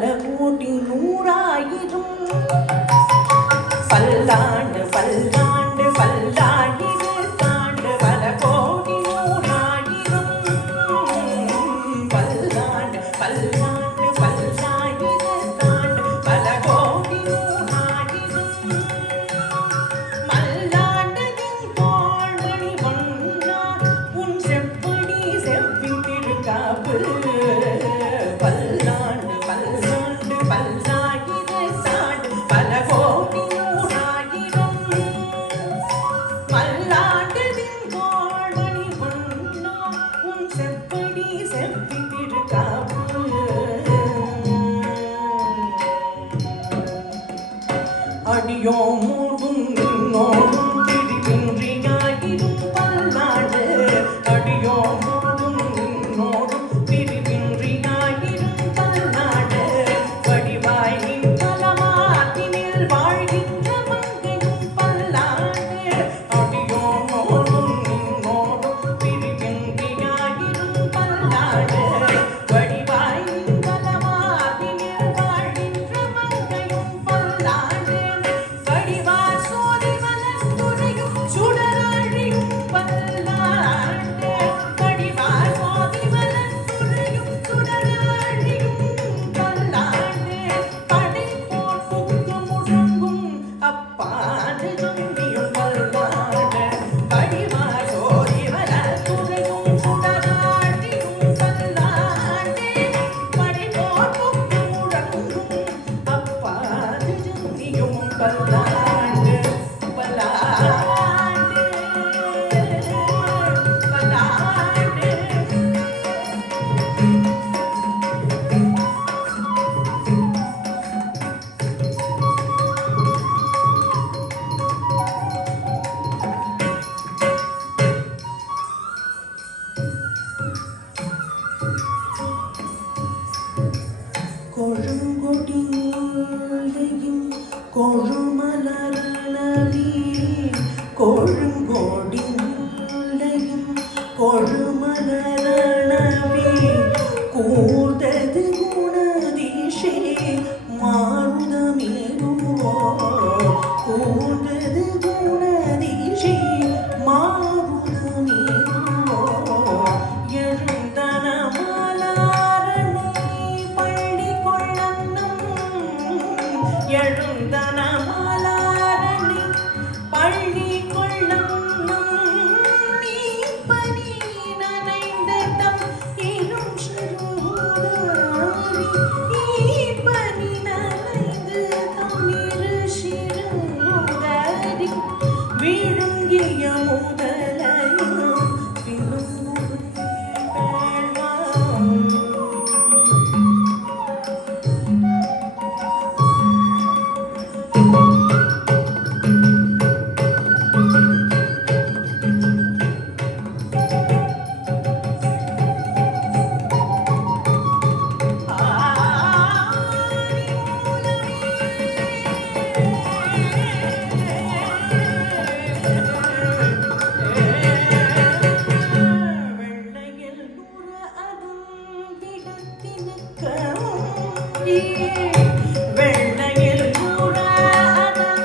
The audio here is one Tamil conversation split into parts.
பல கோடி நூறாயிரம் பல்லாண்டு பல்லாண்டு பல்லாயிரு தாண்டு பல கோடி நூறாயிரம் பல்லாண்டு பல்லாண்டு பல்லாயிரு தாண்டு பல கோடி நூறாயிரம் மல்லாண்டதின் தோழி வண்ணா உன் செப்படி செப்பி திருக்காப்பு பல்லாண்டு பல்லாண்டு பல்லாயிரு தாண்டு பல கோடி நூறாயிரம் மல்லாண்டதின் தோழி வண்ணா உன் செப்படி செப்பி திருக்காப்பு அடியோ மூடும் நின்னோடும் பிரிவின்றியாயிரும் பல்லாண்டு அடியோ மூடும் நின்னோடும் பிரிவின்றியாயிரும் பல்லாண்டு வடிவாய் நின் தலமாத்தினில் வாழ்கின்ற மங்கையும் பல்லாண்டு அடியோ மூடும் நின்னோடும் பிரிவின்றியாயிரும் பல்லாண்டு வடிவாய் நின் தலமாத்தினில் வாழ்கின்ற மங்கையும் பல்லாண்டு வடிவார் சோதி மலர்ந்துரையும் சுடராழியும் பல்லாண்டு வடிவார் சோதி மலர்ந்துரையும் சுடராழியும் பல்லாண்டு படைப்போர் புக்கு முழங்கும் அப்பாது தும்பியும் பல்லாண்டு வடிவார் சோதி மலர்ந்துரையும் சுடராழியும் பல்லாண்டு படைப்போர் புக்கு முழங்கும் அப்பாது தும்பியும் பல்லாண்டு பல்லாண்டு பல்லாண்டு கொழுங்கொடியும் கொழுமலரளி கொழுங்கொடியும் கொழுமலரணவி கூர்தது குணதிஷே மாருதமேருவோ கூர்தது குணதிஷே மாருதமேருவோ எழுந்தன மலரணை பள்ளி கொள்ளன்னம் எழுந்தன மலரணை பள்ளி கொள்ளன்னம் நீ பனி நனைந்த தம் இரும் சிறுதாரி நீ பனி நனைந்த தம் இரு சிறுதாரி விழுங்கிய முதலையும் பின்னும் வெள்ளையில் புற அதும் விடத்தினுக்கோங்கி வெள்ளையில் புற அதும்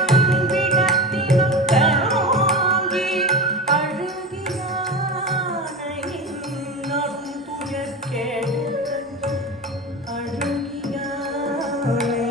விடத்தினுக்கோங்கி அழுகியானை அரும் துயர் கேடு அழுகியானை